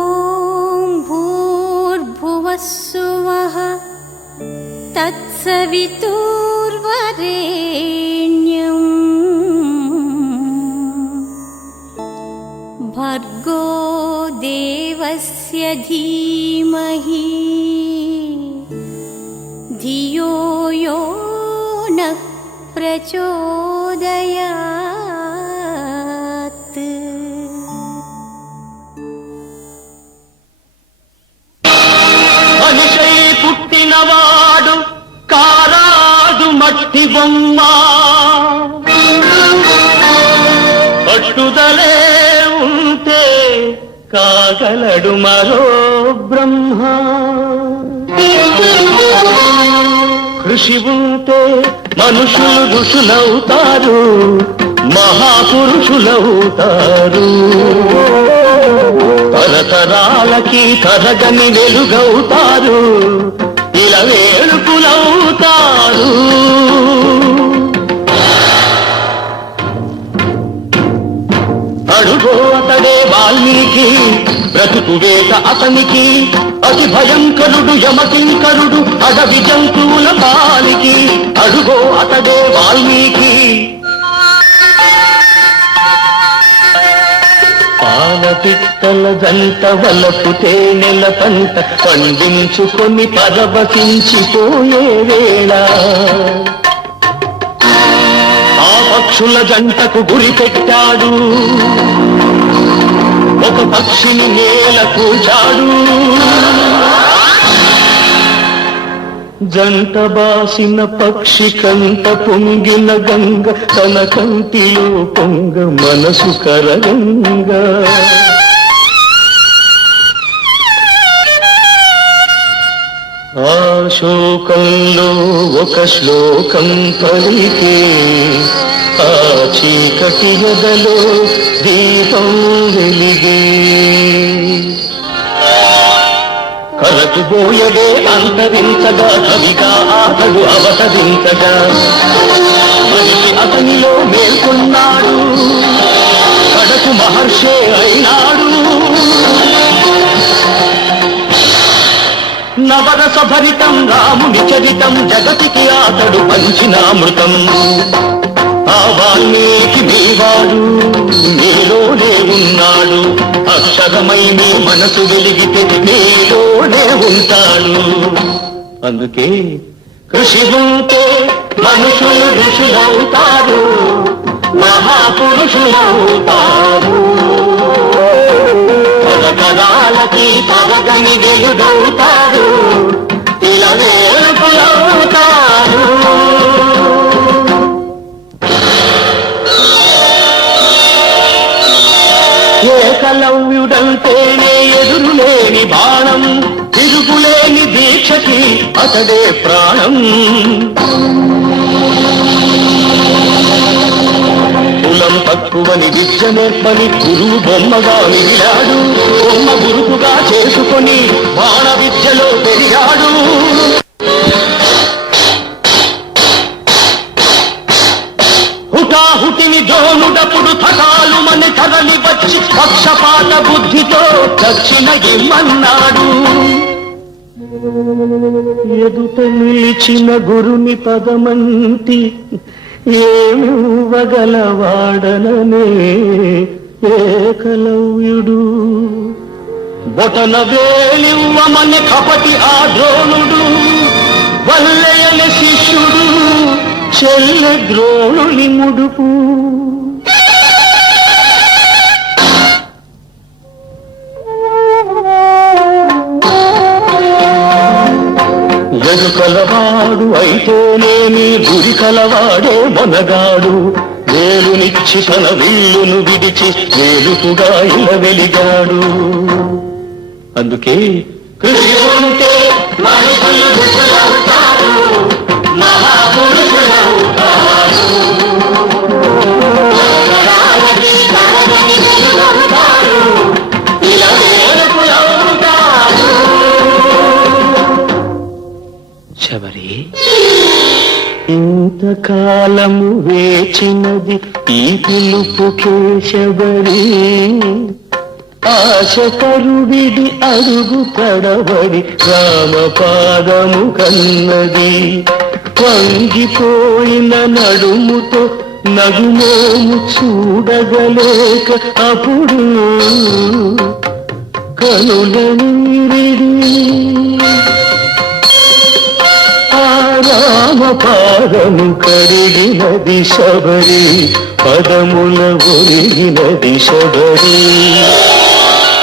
ఓం భూర్భువస్సువః తత్సవితుర్వరేణ్యం భర్గో దేవస్య ధీమహి ధియో యో నః ప్రచోదయాత్. మనిషై పుట్టినవాడు కారాడు మట్టి బొమ్మ, పట్టుదలే ఉంటే కాగలడు మరో బ్రహ్మ. కృషి ఉంటే మనుషులు ఋషులవుతారు, మహాపురుషులవుతారు. తరతరాలకి తరగని వెలుగవుతారు, ఇలా వేడుకులవుతారు. అడుగో అతడే వాల్మీకి, బ్రతుకు వేట అతనికి. అతి భయంకరుడు యమకింకరుడు అడవి జంతువుల పాలికి. అడుగో అతడే వాల్మీకి. పాలపిట్టల జంట వలపు తేనెల పంట పండించుకొని పరవశించిపోయే వేళ, ఆ పక్షుల జంటకు గురి పెట్టాడు, ఒక పక్షిని నేల కూర్చాడు. జంట బాసిన పక్షి కంట పొంగిన గంగ తన కంటిలో పొంగ మనసు కరగంగ. ఆ శోకంలో ఒక శ్లోకం పలికే, ఆ చీకటి ఎదలో దీపం వెలిగే. కరకుబోయడే అంతరించగా కవిగా అతడు అవతరించగా, మనిషి అతనిలో మేల్కొన్నాడు, కడకు మహర్షే అయినాడు. నవరస భరితం రాముని చరితం జగతికి అతడు పంచినామృతం. ఆ వాల్మీకి మీవాడు, మీలోనే ఉన్నాడు. అక్షరమై మీ మనసు వెలిగితే మీలోనే ఉంటాడు. అందుకే కృషి ఉంటే మనుషులు ఋషులవుతారు, మహాపురుషులవుతారు. తరతరాలకి తరగని వెలుగవుతారు, ఇలా వేడుకలవుతారు. ఏకలవ్యుడంటేనే ఎదురులేని బాణం, తిరుగులేని దీక్షకి అతడే ప్రాణం. కులం తక్కువని విద్య నేర్పని గురువు బొమ్మగా మిగిలాడు, బొమ్మ గురుకుగా చేసుకొని బాణ విద్యలో పెరిగాడు. హుటాహుటిని జోనుడప్పుడు థకాలు మన కదలి వచ్చి పక్షపాత బుద్ధితో దక్షిణ ఇమ్మన్నాడు. ఎదుట నిలిచిన గురుని పదమంతి ఏమివ్వగలవాడననే ఏకలవ్యుడు. బొటన వేలివ్వమని కపటి ఆ ద్రోణుడు, వల్లయని శిష్యుడు చెల్లె ద్రోణుని ముడుపు. ఎరుకలవాడు అయితేనేమి గురి కలవాడే మొనగాడు. వేలునిచ్చి తన విల్లును విడిచి వేలుకుగా ఇలా వెలిగాడు. అందుకే కృషి ఉంటే మనుషులు ఋషులవుతారు, మహాపురుషులవుతారు. ఇలా వేడుకలవుతారు. శబరి ఇంతకాలము వేచినది ఈ పిలుపుకే శబరి ఆశకరుడిడి అడుగు తడబడి రామపాదము కన్నది వంగిపోయిన నడుముతో నగుమోము చూడగలేక అప్పుడు కనుల నీరిడి రామపాదము కడిగినది శబరి పదముల ఒరిగినది శబరి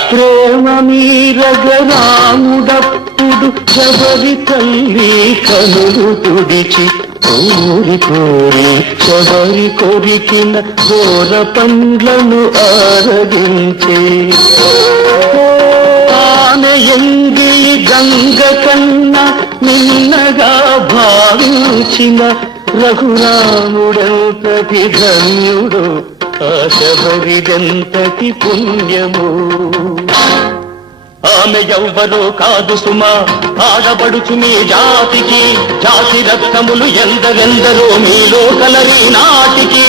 ప్రేమ మీరగ రాముడప్పుడు శబరి తల్లి కనులు తుడిచి కోరి కోరి శబరి కొరికిన ఘోర పండ్లను ఆరగించే ఎంగి గంగ కన్నా నిన్నగా భావించిన రఘురాముడెంతటి ధన్యుడు ఆ శబరిదెంతటి పుణ్యము ఆమె ఎవ్వరో కాదు సుమా ఆడబడుచు మీ జాతికి జాతి రక్తములు ఎందరెందరో మీలో కలరి నాటికి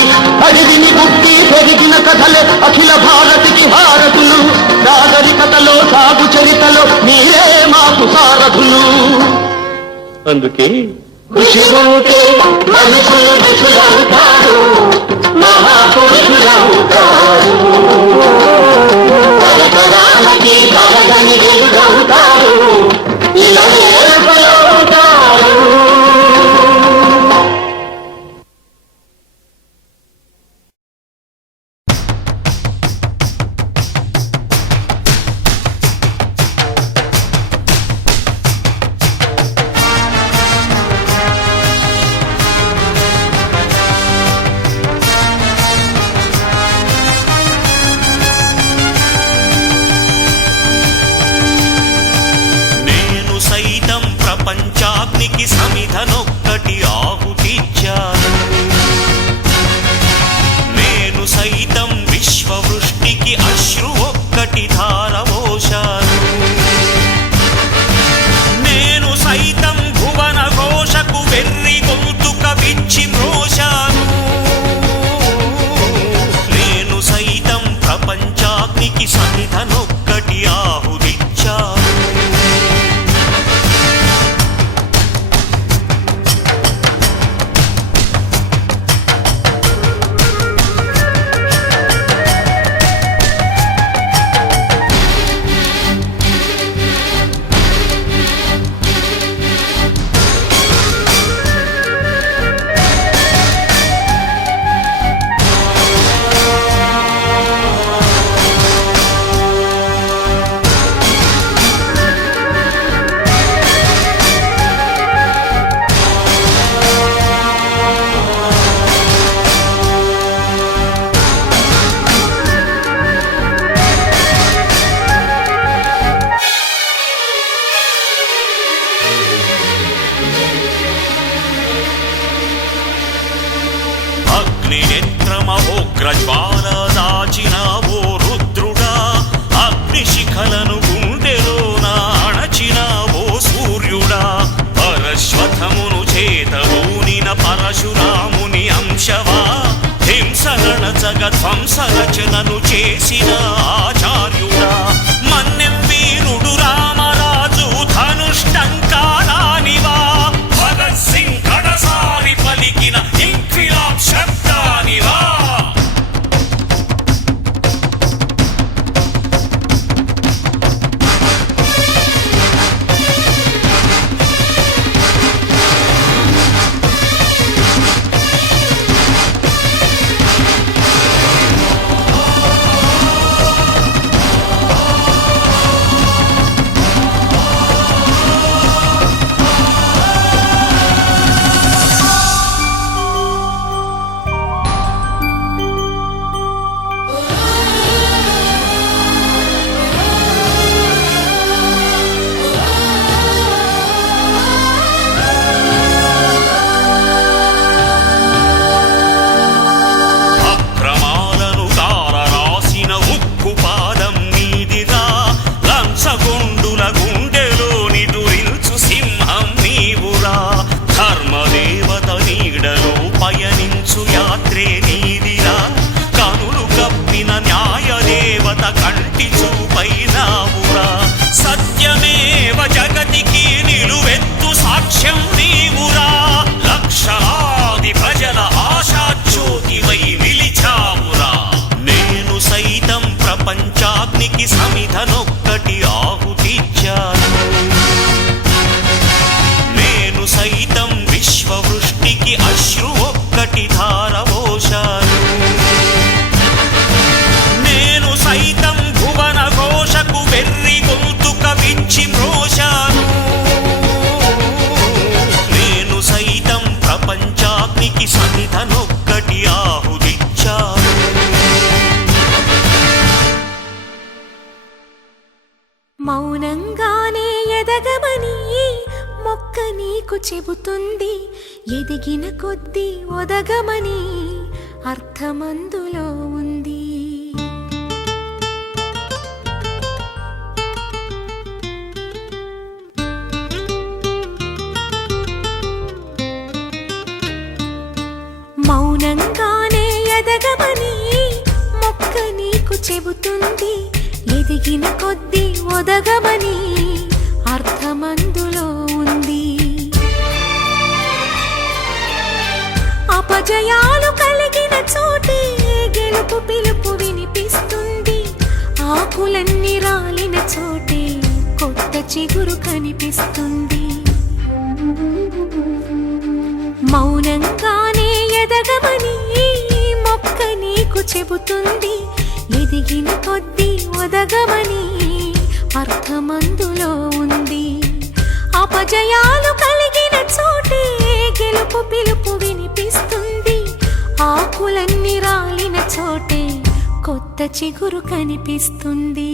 అడివిని పుట్టి పెరిగిన కథలే అఖిల భారతికి భారతులు నాగరికతలో సాగు చరితలో మీరే మాకు సారథులు అందుకే కృషి ఉంటే మనుషులు ఋషులవుతారు మహాపురుషులవుతారు తరతరాలకి తరగని వెలుగవుతారు ఇలా ఏర్పలవుతారు ప్రపంచాగ్నికి సమిధనొక్కటి ఆహుతిచ్చాను నేను సైతం విశ్వవృష్టికి అశ్రు ఒక్కటి ధారవోశాను నేను సైతం భువన ఘోషకు వెర్రి గొంతుక విచ్చి మ్రోశాను నేను సైతం ప్రపంచాగ్నికి సమిధనొక్కటి ఆహుతిచ్చాను అగ్నినేత్రమహోగ్రజ్వాల దాచినావో రుద్రుడా అగ్నిశిఖలను గుండెలోన అణచినావో సూర్యుడా పరశ్వథమును చేతవూనిన పరశురాముని అంశవా హింసగణచగ ధ్వంసరచనను చేసిన ఆచార్యుడా మన్నెం వీరుడు రామరాజు ధనుష్టంకారానివా భగత్ సింగ్ కడసారి పలికిన ఇంక్విలాబ్ శబ్దానివా యేసు యాత్రే నీదిరా కనులు కప్పిన న్యాయ దేవత కంటి చూపైనావురా సత్యమేవ జగతికి నిలువెత్తు సాక్ష్యం నీవురా లక్షలాది ప్రజల ఆశాజ్యోతివై నిలిచావురా నేను సైతం ప్రపంచాగ్నికి సమిధనొక్కటి ఆహుతిచ్చాను నేను సైతం విశ్వవృష్టికి అశ్రు ఒక్కటి ధారవోశాను నేను సైతం భువన ఘోషకు వెర్రి గొంతుక విచ్చి మ్రోశాను నేను సైతం ప్రపంచాగ్నికి సమిధనొక్కటి ఆహుతిచ్చాను మౌనంగానే ఎదగమని మొక్క నీకు చెబుతుంది ఎదిగిన కొద్దీ ఒదగమని అర్థమందులో ఉంది మౌనంగానే ఎదగమని మొక్క నీకు చెబుతుంది ఎదిగిన కొద్దీ ఒదగమని అర్థమందులో ఉంది అపజయాలు కలిగిన చోటే గెలుపు పిలుపు వినిపిస్తుంది ఆకులన్నీ రాలిన చోటే కొత్త చిగురు కనిపిస్తుంది మౌనంగానే ఎదగమని మొక్క నీకు చెబుతుంది ఎదిగిన కొద్దీ ఒదగమని అర్థమందులో ఉంది అపజయాలు కలిగిన చోటే గెలుపు పిలుపు వినిపిస్తుంది ఆకులన్నీ రాలిన చోటే కొత్త చిగురు కనిపిస్తుంది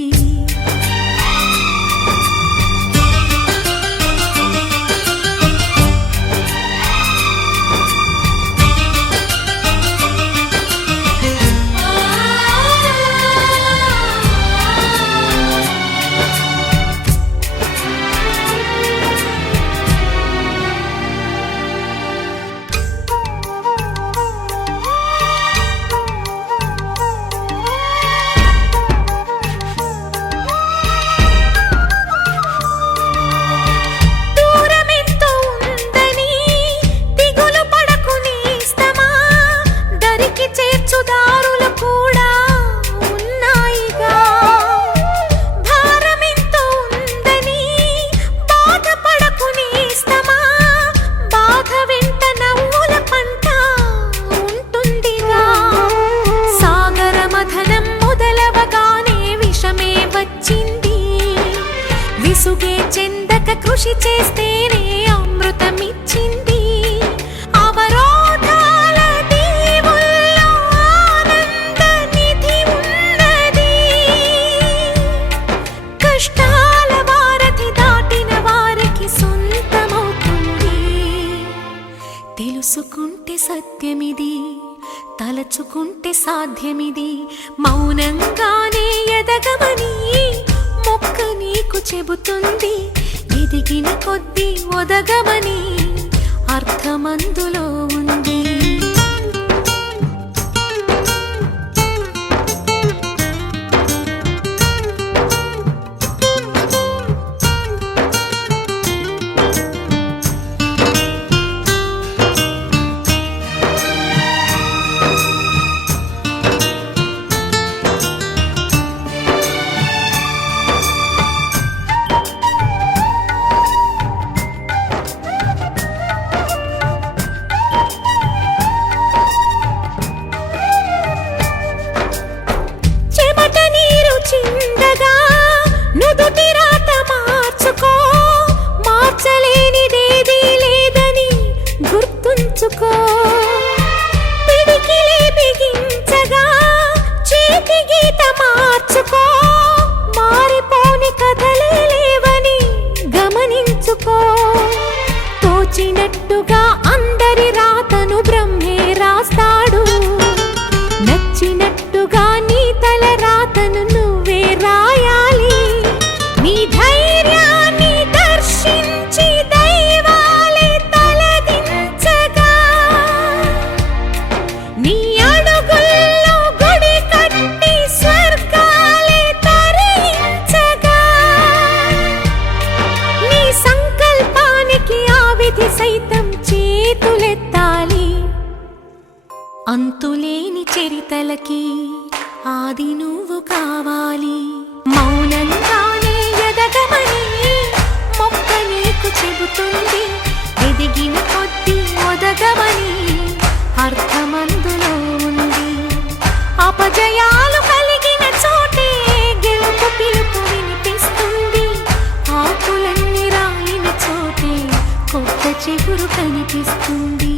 విసుగే చెందక కృషి చేస్తేనే అమృతమిచ్చింది అవరోధాల దీవుల్లో ఆనంద నిధి ఉన్నది కష్టాల వారధి దాటిన వారికి సొంతమవుతుంది తెలుసుకుంటే సత్యమిది తలచుకుంటే సాధ్యమిది మౌనంగానే ఎదగమని మొక్క నీకు చెబుతుంది ఎదిగిన కొద్దీ ఒదగమని అర్థమందులో ఉంది నీ అడుగుల్లో గుడి కట్టి స్వర్గాలే తరించగా నీ సంకల్పానికి ఆ విధి సైతం చేతులెత్తాలి అంతులేని చరితలకి ఆది నువ్వు కావాలి మౌనంగానే ఎదగమని మొక్క నీకు చెబుతుంది ఎదిగిన కొద్ది ఒదగమని అర్థమందులో ఉంది అపజయాలు కలిగిన చోటే గెలుపు పిలుపు వినిపిస్తుంది ఆకులన్నీ రాలిన చోటే కొత్త చిగురు కనిపిస్తుంది